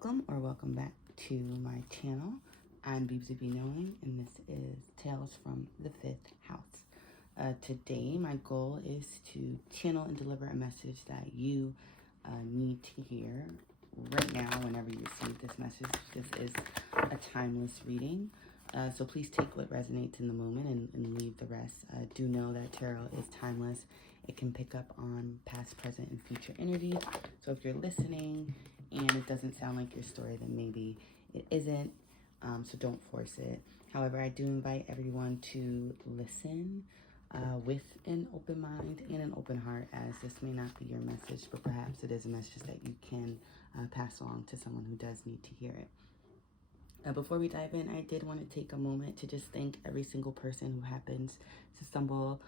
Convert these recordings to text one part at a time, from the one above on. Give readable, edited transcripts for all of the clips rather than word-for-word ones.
Welcome back to my channel. I'm Beebs of Be Knowing, and this is Tales from the Fifth House. Today, my goal is to channel and deliver a message that you need to hear right now whenever you receive this message. This is a timeless reading, so please take what resonates in the moment and leave the rest. Do know that tarot is timeless. It can pick up on past, present, and future energy. So if you're listening and it doesn't sound like your story, then maybe it isn't. So don't force it. However, I do invite everyone to listen with an open mind and an open heart, as this may not be your message, but perhaps it is a message that you can pass along to someone who does need to hear it. Before we dive in, I did want to take a moment to just thank every single person who happens to stumble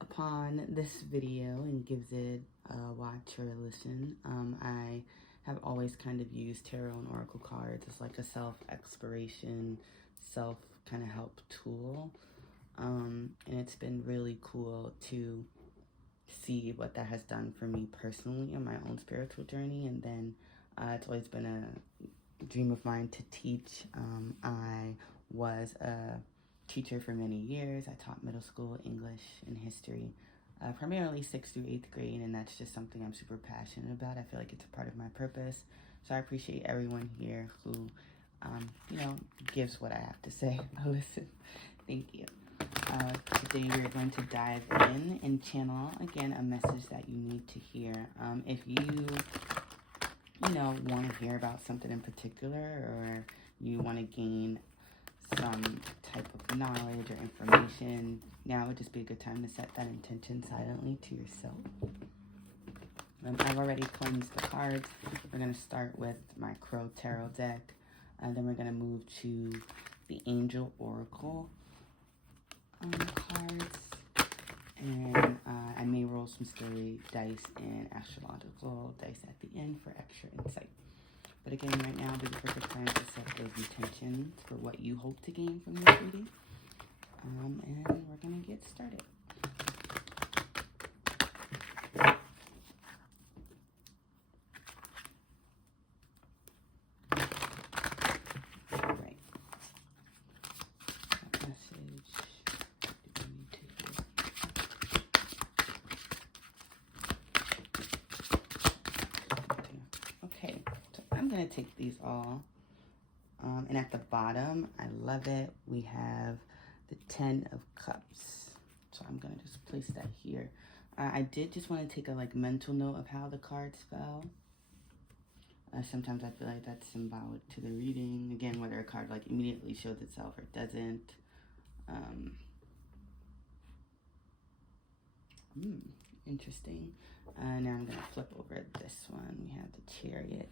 upon this video and gives it a watch or a listen. I have always kind of used tarot and oracle cards as like a self-exploration, self kind of help tool. And it's been really cool to see what that has done for me personally in my own spiritual journey. And then it's always been a dream of mine to teach. I was a teacher for many years. I taught middle school English and history, primarily 6th through 8th grade, and that's just something I'm super passionate about. I feel like it's a part of my purpose. So I appreciate everyone here who, gives what I have to say a listen. Thank you. Today we're going to dive in and channel, again, a message that you need to hear. If you want to hear about something in particular, or you want to gain some type of knowledge or information, now would just be a good time to set that intention silently to yourself. I've already cleansed the cards. We're going to start with my Crow Tarot deck, and then we're going to move to the Angel Oracle cards, and I may roll some story dice and astrological dice at the end for extra insight. But again, right now would be the perfect time to set those intentions for what you hope to gain from this reading. And we're going to get started. All right. What message do we need to hear? Okay. I'm going to take these all, and at the bottom, I love it, we have the 10 of Cups. So I'm going to just place that here. I did just want to take a mental note of how the cards fell. Sometimes I feel like that's symbolic to the reading. Again, whether a card immediately shows itself or doesn't. Interesting. Now I'm going to flip over this one. We have the Chariot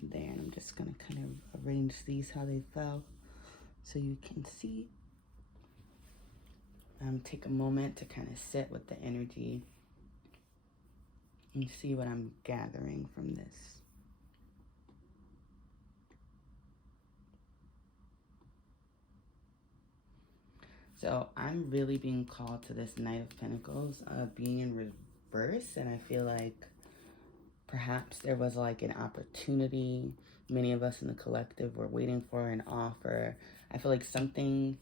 there, and I'm just going to kind of arrange these how they fell so you can see. Take a moment to kind of sit with the energy and see what I'm gathering from this. So I'm really being called to this Knight of Pentacles being in reverse, and I feel like perhaps there was an opportunity many of us in the collective were waiting for, an offer. I feel like something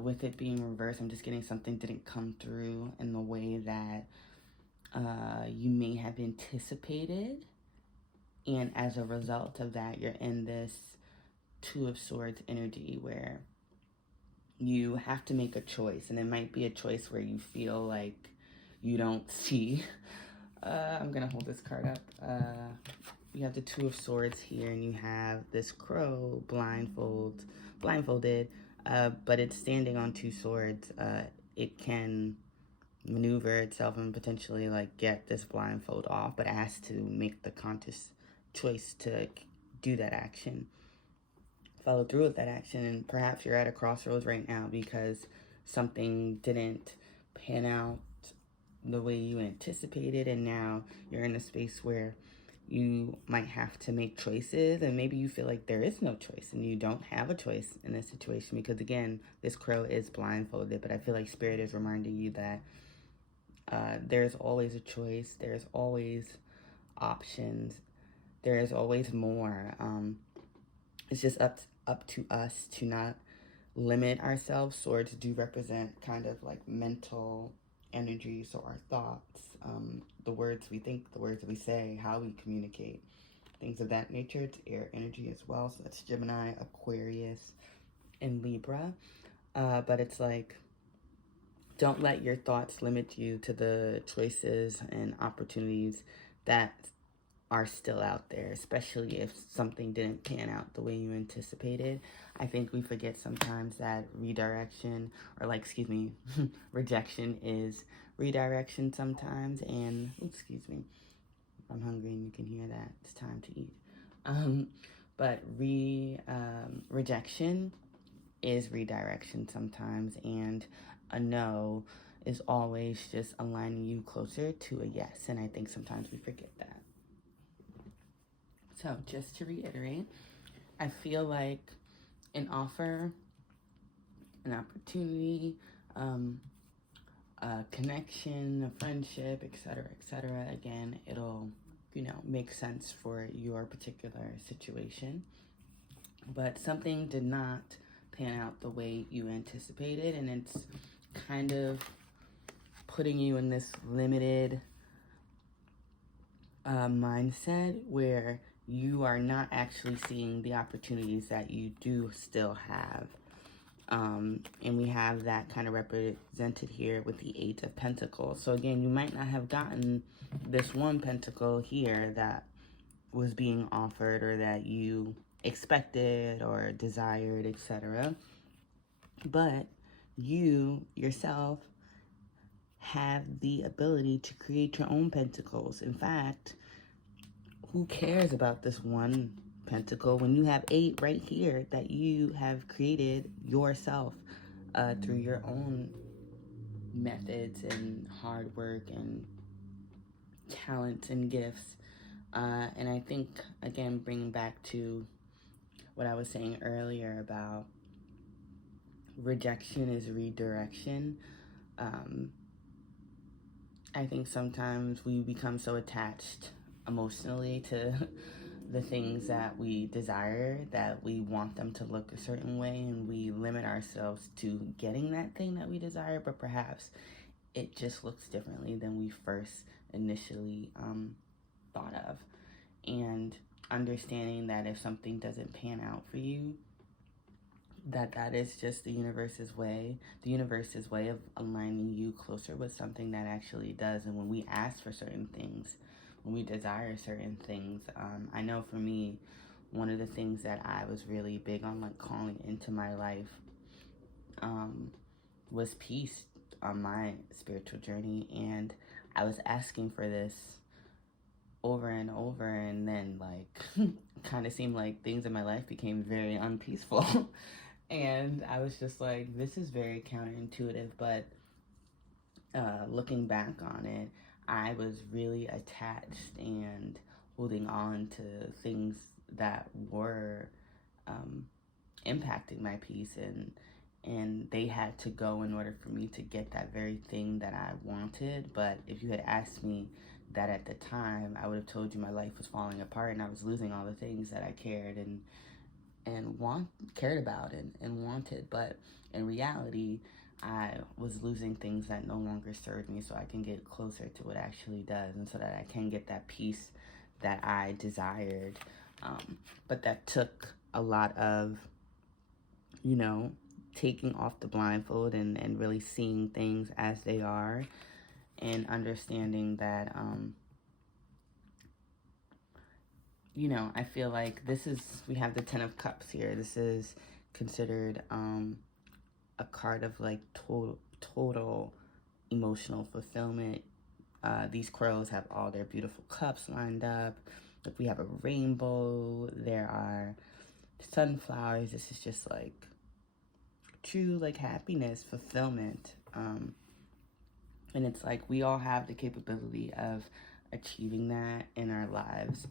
with it being reversed, I'm just getting something didn't come through in the way that you may have anticipated. And as a result of that, you're in this Two of Swords energy where you have to make a choice. And it might be a choice where you feel like you don't see. I'm going to hold this card up. You have the Two of Swords here, and you have this crow blindfolded, but it's standing on two swords. It can maneuver itself and potentially get this blindfold off, but it has to make the conscious choice to do that action, follow through with that action. And perhaps you're at a crossroads right now because something didn't pan out the way you anticipated, and now you're in a space where you might have to make choices, and maybe you feel like there is no choice and you don't have a choice in this situation because, again, this crow is blindfolded. But I feel like Spirit is reminding you that there's always a choice, there's always options, there is always more. It's just up to us to not limit ourselves. Swords do represent kind of like mental energy, so our thoughts, the words we think, the words we say, how we communicate, things of that nature. It's air energy as well, so that's Gemini, Aquarius, and Libra. But it's like, don't let your thoughts limit you to the choices and opportunities that are still out there, especially if something didn't pan out the way you anticipated. I think we forget sometimes that redirection, or like, excuse me, rejection is redirection sometimes. And, excuse me, I'm hungry and you can hear that. It's time to eat. But rejection is redirection sometimes, and a no is always just aligning you closer to a yes. And I think sometimes we forget that. So just to reiterate, I feel like an offer, an opportunity, a connection, a friendship, etc. Again, it'll, make sense for your particular situation. But something did not pan out the way you anticipated, and it's kind of putting you in this limited mindset where you are not actually seeing the opportunities that you do still have. And we have that kind of represented here with the Eight of Pentacles. So again, you might not have gotten this one pentacle here that was being offered or that you expected or desired, etc. But you yourself have the ability to create your own pentacles. In fact, who cares about this one pentacle when you have 8 right here that you have created yourself through your own methods and hard work and talents and gifts. And I think, again, bringing back to what I was saying earlier about rejection is redirection. I think sometimes we become so attached emotionally to the things that we desire that we want them to look a certain way, and we limit ourselves to getting that thing that we desire, but perhaps it just looks differently than we first initially thought of. And understanding that if something doesn't pan out for you, that is just the universe's way of aligning you closer with something that actually does. And when we ask for certain things, when we desire certain things, I know for me, one of the things that I was really big on, like, calling into my life was peace on my spiritual journey. And I was asking for this over and over, and then, like, kind of seemed like things in my life became very unpeaceful. And I was just like, this is very counterintuitive, but looking back on it, I was really attached and holding on to things that were impacting my peace, and they had to go in order for me to get that very thing that I wanted. But if you had asked me that at the time, I would have told you my life was falling apart and I was losing all the things that I cared and cared about and wanted. But in reality, I was losing things that no longer served me, so I can get closer to what actually does, and so that I can get that peace that I desired. But that took a lot of, taking off the blindfold and really seeing things as they are, and understanding that, I feel like we have the 10 of Cups here. This is considered a card of, like, total emotional fulfillment. These crows have all their beautiful cups lined up. Like, we have a rainbow. There are sunflowers. This is just, like, true, like, happiness, fulfillment. And it's like we all have the capability of achieving that in our lives.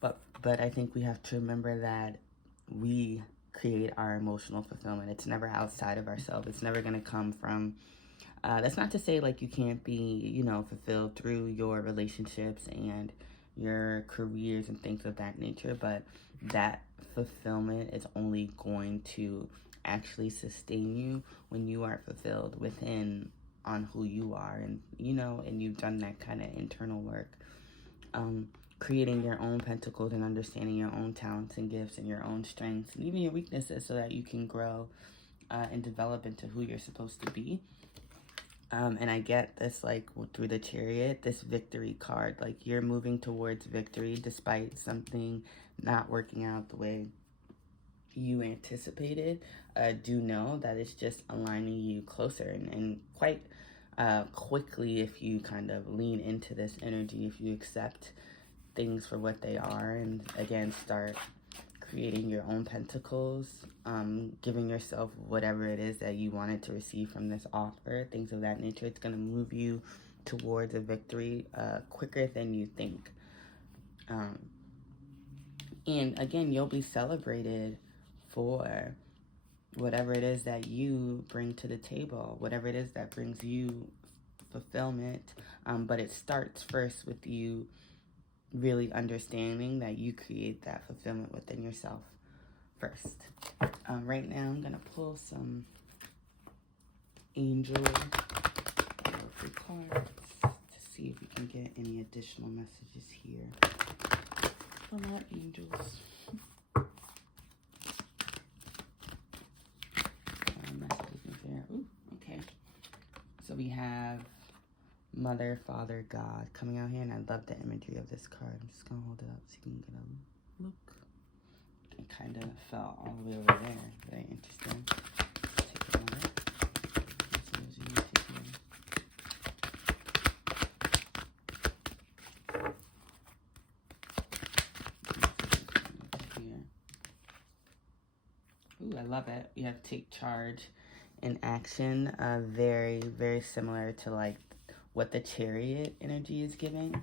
But I think we have to remember that we create our emotional fulfillment. It's never outside of ourselves. It's never going to come from, that's not to say, like, you can't be, fulfilled through your relationships and your careers and things of that nature, but that fulfillment is only going to actually sustain you when you are fulfilled within on who you are, and and you've done that kind of internal work, creating your own pentacles and understanding your own talents and gifts and your own strengths and even your weaknesses so that you can grow and develop into who you're supposed to be. And I get this, like, through the Chariot, this victory card. Like, you're moving towards victory despite something not working out the way you anticipated. Do know that it's just aligning you closer and quite quickly if you kind of lean into this energy, if you accept things for what they are, and again, start creating your own pentacles, giving yourself whatever it is that you wanted to receive from this offer, things of that nature. It's going to move you towards a victory quicker than you think. And again, you'll be celebrated for whatever it is that you bring to the table, whatever it is that brings you fulfillment. But it starts first with you really understanding that you create that fulfillment within yourself first. Right now, I'm going to pull some angel cards to see if we can get any additional messages here from our angels. Messages there. Ooh, okay. So we have Mother, Father, God coming out here, and I love the imagery of this card. I'm just gonna hold it up so you can get a look. It kind of fell all the way over there. Very interesting. Take it over. Ooh, I love it. We have take charge in action. Very, very similar to like what the Chariot energy is giving.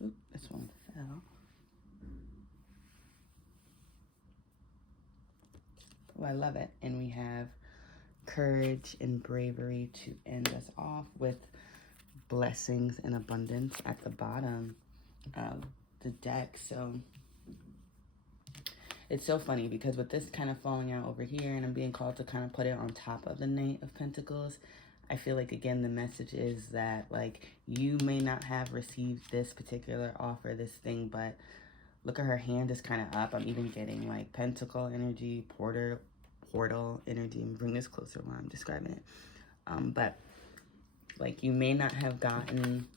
Oop, this one fell. Oh, I love it. And we have courage and bravery to end us off with blessings and abundance at the bottom of the deck. So it's so funny because with this kind of falling out over here and I'm being called to kind of put it on top of the Knight of Pentacles, I feel like, again, the message is that, like, you may not have received this particular offer, this thing, but look at her hand is kind of up. I'm even getting like pentacle energy, portal energy. And bring this closer while I'm describing it. But like, you may not have gotten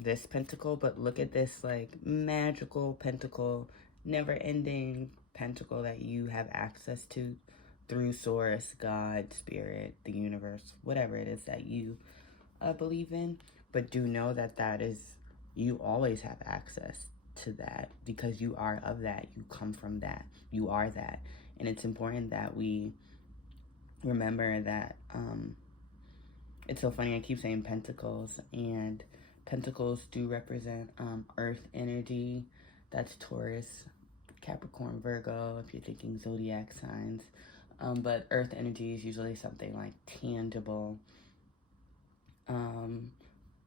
this pentacle, but look at this like magical pentacle, never ending pentacle that you have access to through Source, God, Spirit, the universe, whatever it is that you believe in. But do know that that is, you always have access to that because you are of that. You come from that. You are that. And it's important that we remember that. It's so funny, I keep saying pentacles, and pentacles do represent earth energy. That's Taurus, Capricorn, Virgo, if you're thinking zodiac signs. But earth energy is usually something like tangible,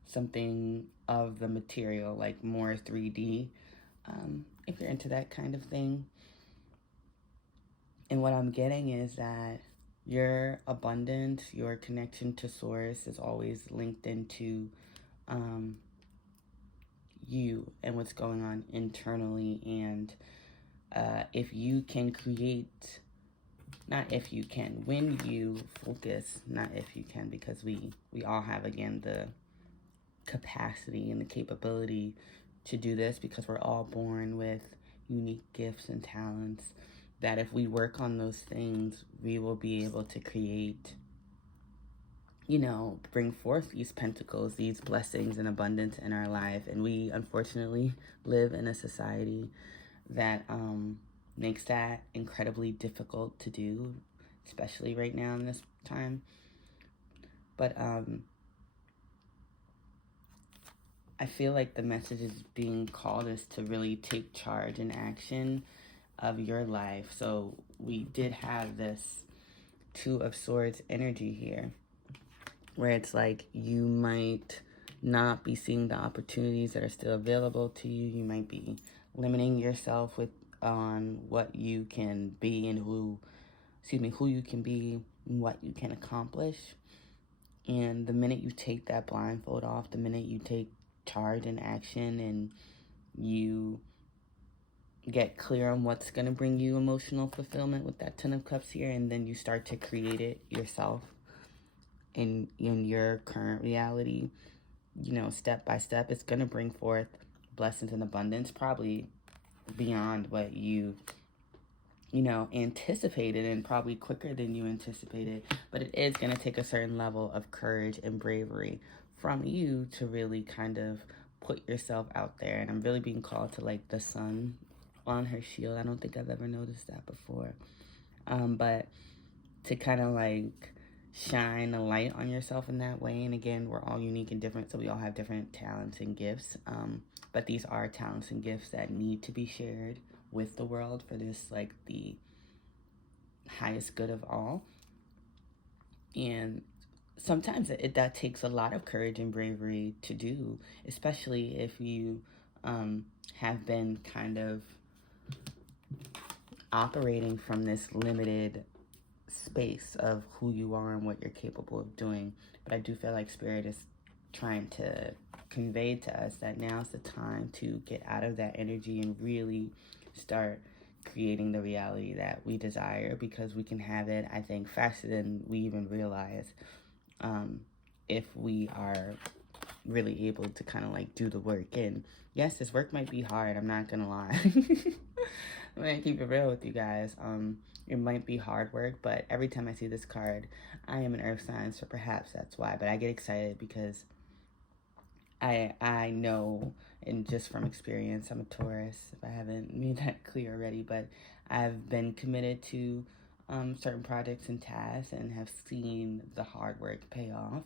something of the material, like more 3D, if you're into that kind of thing. And what I'm getting is that your abundance, your connection to Source is always linked into you and what's going on internally. And if you can create, not if you can, when you focus, not if you can, because we all have, again, the capacity and the capability to do this because we're all born with unique gifts and talents, that if we work on those things, we will be able to create, bring forth these pentacles, these blessings and abundance in our life. And we unfortunately live in a society that makes that incredibly difficult to do, especially right now in this time. But I feel like the message is being called is to really take charge and action of your life. So we did have this Two of Swords energy here, where it's like you might not be seeing the opportunities that are still available to you. You might be limiting yourself on what you can be and who you can be and what you can accomplish. And the minute you take that blindfold off, the minute you take charge and action and you get clear on what's going to bring you emotional fulfillment with that Ten of Cups here, and then you start to create it yourself in your current reality, step by step, it's going to bring forth blessings and abundance, probably beyond what you anticipated, and probably quicker than you anticipated. But it is going to take a certain level of courage and bravery from you to really kind of put yourself out there. And I'm really being called to like the sun on her shield. I don't think I've ever noticed that before. But to kind of like shine a light on yourself in that way. And again, we're all unique and different, so we all have different talents and gifts. But these are talents and gifts that need to be shared with the world for this, like, the highest good of all. And sometimes that takes a lot of courage and bravery to do, especially if you have been kind of operating from this limited space of who you are and what you're capable of doing. But I do feel like Spirit is trying to convey to us that now's the time to get out of that energy and really start creating the reality that we desire, because we can have it, I think, faster than we even realize, if we are really able to kind of like do the work. And yes, this work might be hard, I'm not gonna lie. I'm gonna keep it real with you guys. It might be hard work, but every time I see this card, I am an earth sign, so perhaps that's why. But I get excited because I know, and just from experience, I'm a Taurus, if I haven't made that clear already, but I've been committed to certain projects and tasks and have seen the hard work pay off.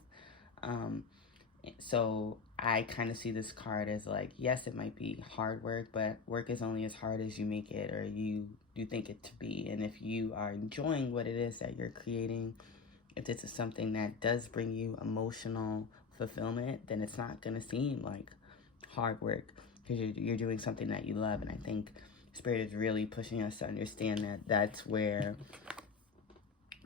So I kind of see this card as like, yes, it might be hard work, but work is only as hard as you make it, or you think it to be. And if you are enjoying what it is that you're creating, if this is something that does bring you emotional fulfillment, then it's not going to seem like hard work, because you're doing something that you love. And I think Spirit is really pushing us to understand that that's where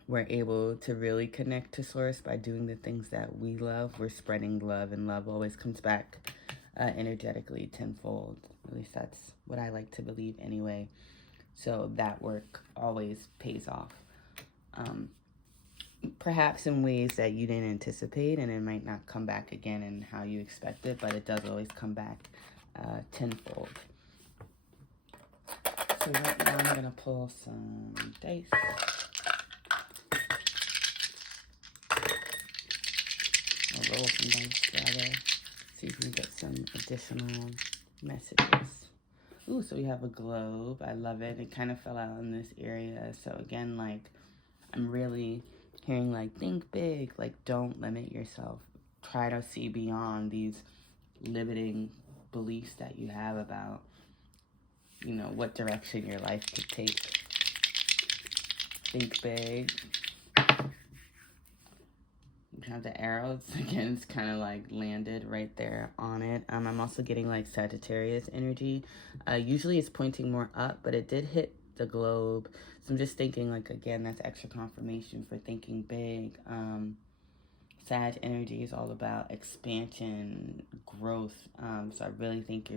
we're able to really connect to Source, by doing the things that we love. We're spreading love, and love always comes back energetically tenfold. At least that's what I like to believe anyway. So that work always pays off. Perhaps in ways that you didn't anticipate, and it might not come back again in how you expect it, but it does always come back tenfold. So right now I'm going to pull some dice. Or roll some dice, rather. See if we can get some additional messages. Ooh, so we have a globe. I love it. It kind of fell out in this area. So again, like, I'm really hearing, like, think big. Like, don't limit yourself. Try to see beyond these limiting beliefs that you have about, what direction your life could take. Think big. You have the arrows. Again, it's kind of like landed right there on it. I'm also getting like Sagittarius energy. Usually it's pointing more up, but it did hit the globe. So I'm just thinking, like, again, that's extra confirmation for thinking big. Sag energy is all about expansion, growth. So I really think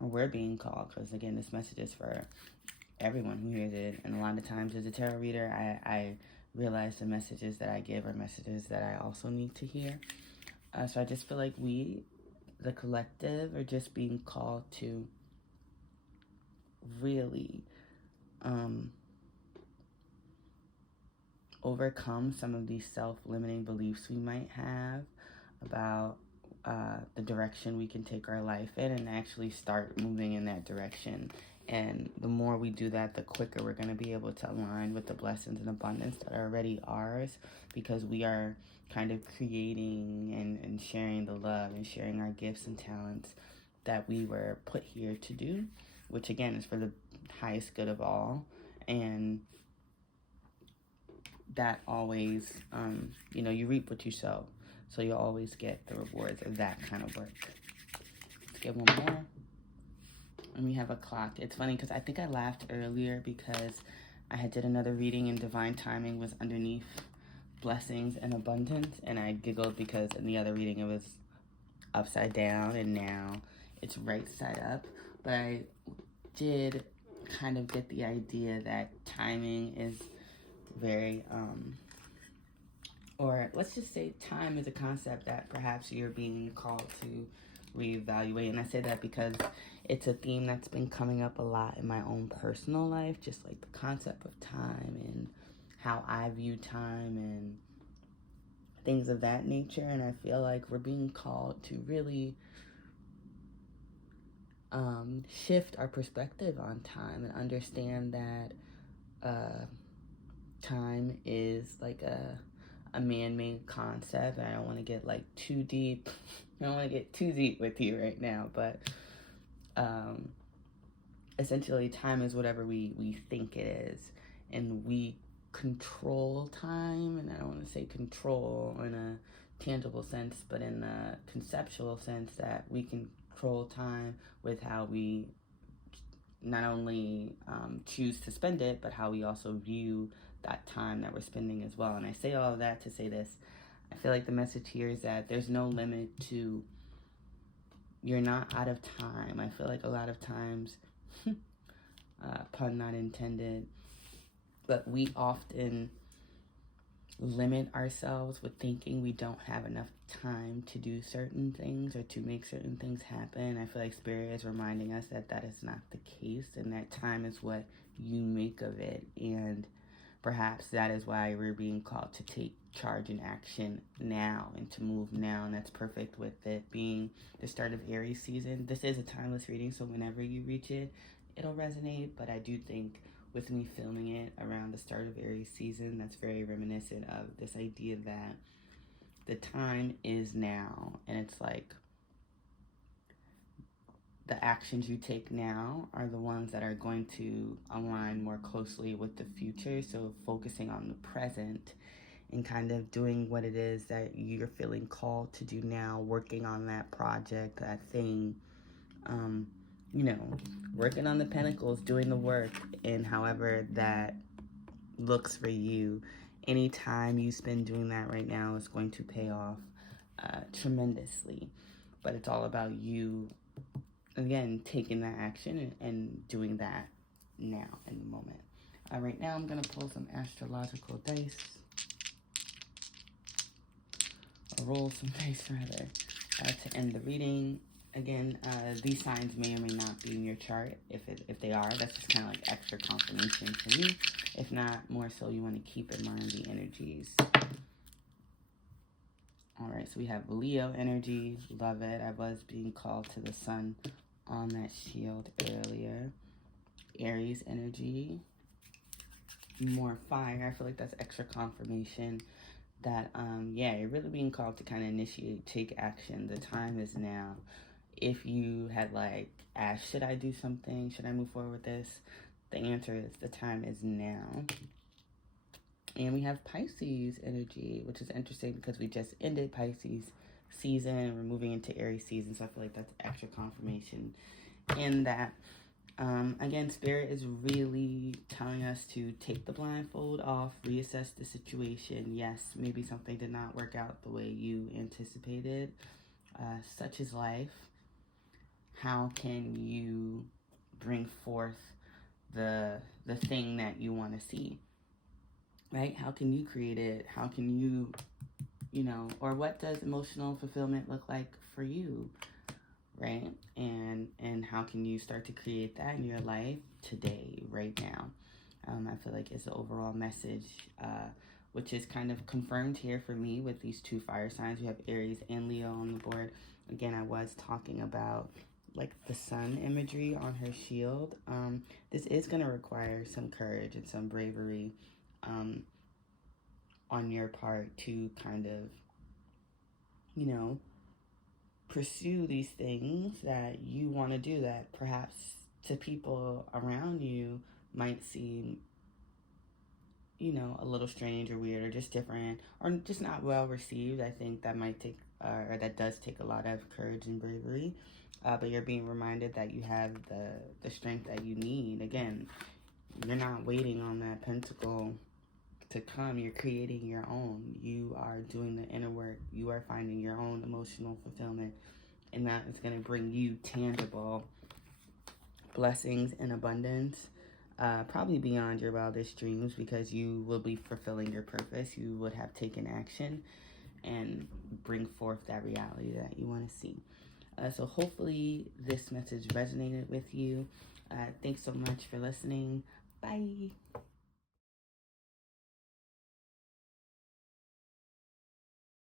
we're being called, because again, this message is for everyone who hears it. And a lot of times as a tarot reader, I realize the messages that I give are messages that I also need to hear. So I just feel like we, the collective, are just being called to really overcome some of these self-limiting beliefs we might have about the direction we can take our life in, and actually start moving in that direction And the more we do that, the quicker we're going to be able to align with the blessings and abundance that are already ours, because we are kind of creating and sharing the love and sharing our gifts and talents that we were put here to do, which again is for the highest good of all. And that always, you reap what you sow. So you'll always get the rewards of that kind of work. Let's get one more. And we have a clock. It's funny because I think I laughed earlier because I had did another reading and divine timing was underneath blessings and abundance. And I giggled because in the other reading it was upside down and now it's right side up. But I did kind of get the idea that timing is very, or let's just say time is a concept that perhaps you're being called to reevaluate. And I say that because it's a theme that's been coming up a lot in my own personal life, just like the concept of time and how I view time and things of that nature. And I feel like we're being called to really shift our perspective on time and understand that time is like a man-made concept. I don't want to get like too deep. I don't want to get too deep with you right now, but essentially time is whatever we think it is, and we control time. And I don't want to say control in a tangible sense, but in the conceptual sense that we control time with how we not only choose to spend it, but how we also view that time that we're spending as well. And I say all of that to say this. I feel like the message here is that there's no limit to, you're not out of time. I feel like a lot of times, pun not intended, but we often limit ourselves with thinking we don't have enough time to do certain things or to make certain things happen. I feel like Spirit is reminding us that that is not the case, and that time is what you make of it. And perhaps that is why we're being called to take charge and action now and to move now. And that's perfect with it being the start of Aries season. This is a timeless reading, so whenever you reach it, it'll resonate. But I do think with me filming it around the start of Aries season, that's very reminiscent of this idea that the time is now. And it's like the actions you take now are the ones that are going to align more closely with the future. So focusing on the present and kind of doing what it is that you're feeling called to do now, working on that project, that thing, working on the pentacles, doing the work, and however that looks for you. Any time you spend doing that right now is going to pay off tremendously. But it's all about you, again, taking that action and doing that now in the moment. Right now I'm going to pull some astrological dice. Or roll some dice, rather, to end the reading. Again, these signs may or may not be in your chart. If they are, that's just kind of like extra confirmation for me. If not, more so you want to keep in mind the energies. All right, so we have Leo energy. Love it. I was being called to the sun on that shield earlier. Aries energy. More fire. I feel like that's extra confirmation that, you're really being called to kind of initiate, take action. The time is now. If you had asked, should I do something? Should I move forward with this? The answer is the time is now. And we have Pisces energy, which is interesting because we just ended Pisces season. We're moving into Aries season. So I feel like that's extra confirmation in that. Again, Spirit is really telling us to take the blindfold off, reassess the situation. Yes, maybe something did not work out the way you anticipated. Such is life. How can you bring forth the thing that you want to see, right? How can you create it? How can you, or what does emotional fulfillment look like for you, right? And how can you start to create that in your life today, right now? I feel like it's the overall message, which is kind of confirmed here for me with these two fire signs. We have Aries and Leo on the board. Again, I was talking about like the sun imagery on her shield. This is going to require some courage and some bravery on your part to kind of, you know, pursue these things that you want to do that perhaps to people around you might seem, you know, a little strange or weird or just different or just not well received. I think that might take, or that does take a lot of courage and bravery. But you're being reminded that you have the strength that you need. Again, you're not waiting on that pentacle to come. You're creating your own. You are doing the inner work. You are finding your own emotional fulfillment. And that is going to bring you tangible blessings and abundance. Probably beyond your wildest dreams, because you will be fulfilling your purpose. You would have taken action and bring forth that reality that you want to see. So hopefully this message resonated with you. Thanks so much for listening. Bye.